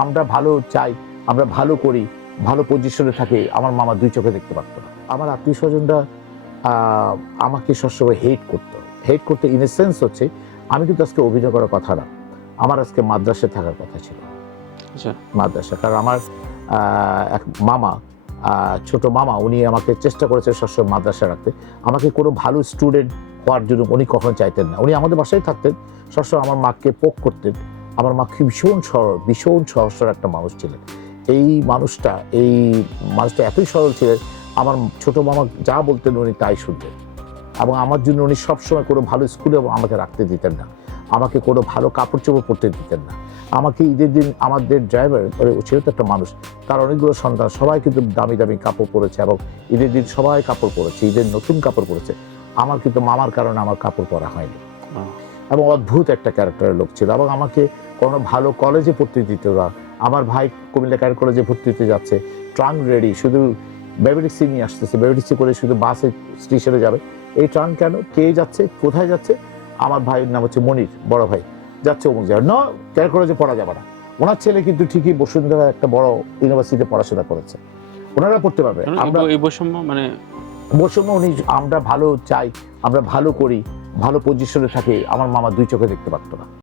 আমরা ভালো চাই, আমরা ভালো করি, ভালো পজিশনে থাকি, আমার মামা দুই চোখে দেখতে পারতো না। আমার আত্মীয় স্বজনরা আমাকে সবসময় হেট করতে ইন এ সেন্স হচ্ছে আমি কিন্তু আজকে অভিনয় করার কথা না, আমার আজকে মাদ্রাসায় থাকার কথা ছিল। মাদ্রাসা, কারণ আমার এক মামা, ছোট মামা, উনি আমাকে চেষ্টা করেছে সবসময় মাদ্রাসা রাখতে। আমাকে কোনো ভালো স্টুডেন্ট হওয়ার জন্য উনি কখনো চাইতেন না। উনি আমাদের বাসায় থাকতেন, সবসময় আমার মাকে পোক করতেন। আমার মা ভীষণ সরল, ভীষণ সহজ একটা মানুষ ছিলেন। এই মানুষটা এতই সরল ছিলেন, আমার ছোট মামা যা বলতেন উনি তাই শুনতেন। এবং আমার জন্য উনি সবসময় কোনো ভালো স্কুলে আমাকে রাখতে দিতেন না, আমাকে কোনো ভালো কাপড় চোপড় পরতে দিতেন না। আমাকে ঈদের দিন আমাদের ড্রাইভার ছিল তো একটা মানুষ, তার অনেকগুলো সন্তান, সবাই কিন্তু দামি দামি কাপড় পরেছে এবং ঈদের দিন সবাই কাপড় পরেছে, ঈদের নতুন কাপড় পরেছে। আমার কিন্তু মামার কারণে আমার কাপড় পরা হয়নি। এবং অদ্ভুত একটা ক্যারেক্টারের লোক ছিল, এবং আমাকে কোনো ভালো কলেজে পড়তে দিত না। আমার ভাই কুমিল্লা ক্যাডেট কলেজে ভর্তি হতে যাচ্ছে, ট্রাঙ্ক রেডি, শুধু বেবিটিক্সি নিয়ে আসতেছে, বেবিটিক্সি করে শুধু বাসে স্টেশনে যাবে। এই ট্রাঙ্ক কেন, কে যাচ্ছে, কোথায় যাচ্ছে? আমার ভাইয়ের নাম হচ্ছে মনির, বড় ভাই, যাচ্ছে অমুক জায়গায়। না, ক্যাডেট কলেজে পড়া যাবে না। ওনার ছেলে কিন্তু ঠিকই বসুন্ধরা একটা বড় ইউনিভার্সিটিতে পড়াশোনা করেছে, ওনারা পড়তে পারবে। আমরা এই বৈষম্য উনি, আমরা ভালো চাই, আমরা ভালো করি, ভালো পজিশনে থাকি, আমার মামা দুই চোখে দেখতে পারতো না।